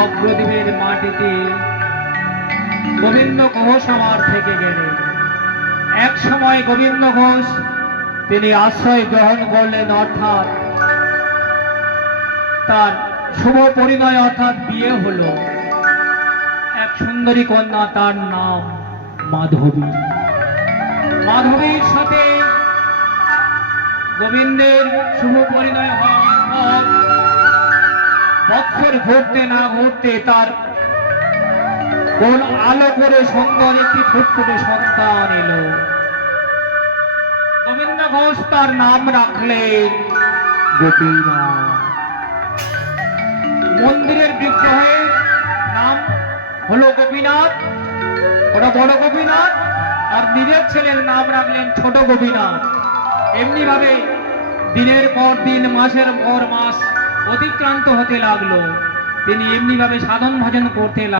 অগ্রদ্বীপের মাটিতে গোবিন্দ ঘোষ আমার থেকে গেলেন। এক সময় গোবিন্দ ঘোষ তিনি আশ্রয় গ্রহণ করলেন, অর্থাৎ তার শুভ পরিণয় অর্থাৎ বিয়ে হলো এক সুন্দরী কন্যা, তার নাম মাধবী। মাধবীর সাথে গোবিন্দের শুভ পরিণয় হওয়ার পর বছর ঘুরতে না ঘুরতে তার কোন আলো করে সুন্দর একটি ফুটফুটে সন্তান এলো। গোবিন্দ ঘোষ তার নাম রাখলেন গোপীনাথ। মন্দিরের বিগ্রহের নাম হলো গোপীনাথ, ওটা বড় গোপীনাথ, আর নিজের ছেলের নাম রাখলেন ছোট গোপীনাথ। এমনি ভাবে দিনের পর দিন, মাসের পর মাস অতিক্রান্ত হতে লাগলো। তিনি এমনি ভাবে সাধন ভজন করতে লাগলেন।